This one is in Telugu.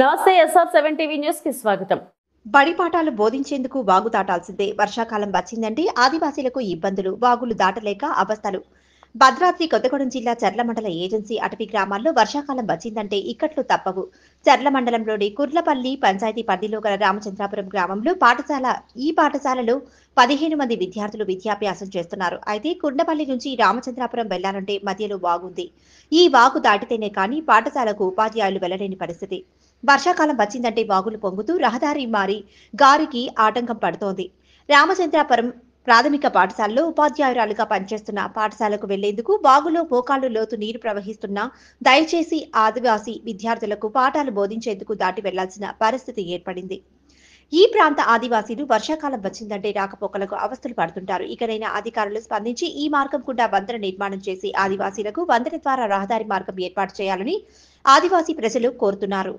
నమస్తే SF7 టీవీ న్యూస్ కి స్వాగతం. బడి పాఠాలు బోధించేందుకు వాగు దాటాల్సిందే. వర్షాకాలం వచ్చిందంటే ఆదివాసీలకు ఇబ్బందులు, వాగులు దాటలేక అవస్థలు. భద్రాద్రి కొత్తగూడెం జిల్లా చర్ల మండల ఏజెన్సీ అటవీ గ్రామాల్లో వర్షాకాలం వచ్చిందంటే ఇక్కట్లు తప్పవు. చర్ల మండలంలోని కుర్లపల్లి పంచాయతీ పరిధిలో గల రామచంద్రాపురం గ్రామంలో ఈ పాఠశాలలో 15 మంది విద్యార్థులు విద్యాభ్యాసం చేస్తున్నారు. అయితే కుర్లపల్లి నుంచి రామచంద్రాపురం వెళ్లాలంటే మధ్యలో వాగుంది. ఈ వాగు దాటితేనే కానీ పాఠశాలకు ఉపాధ్యాయులు వెళ్లలేని పరిస్థితి. వర్షాకాలం వచ్చిందంటే వాగులు పొంగుతూ రహదారి మారి గారికి ఆటంకం పడుతోంది. రామచంద్రాపురం ప్రాథమిక పాఠశాలలో ఉపాధ్యాయురాలుగా పనిచేస్తున్న పాఠశాలకు వెళ్లేందుకు వాగులో మోకాళ్లు లోతు నీరు ప్రవహిస్తున్నా దయచేసి ఆదివాసీ విద్యార్థులకు పాఠాలు బోధించేందుకు దాటి వెళ్లాల్సిన పరిస్థితి ఏర్పడింది. ఈ ప్రాంత ఆదివాసీలు వర్షాకాలం వచ్చిందంటే రాకపోకలకు అవస్థలు పడుతుంటారు. ఇకనైనా అధికారులు స్పందించి ఈ మార్గం గుండా వంతెన నిర్మాణం చేసి ఆదివాసీలకు వంతెన ద్వారా రహదారి మార్గం ఏర్పాటు చేయాలని ఆదివాసీ ప్రజలు కోరుతున్నారు.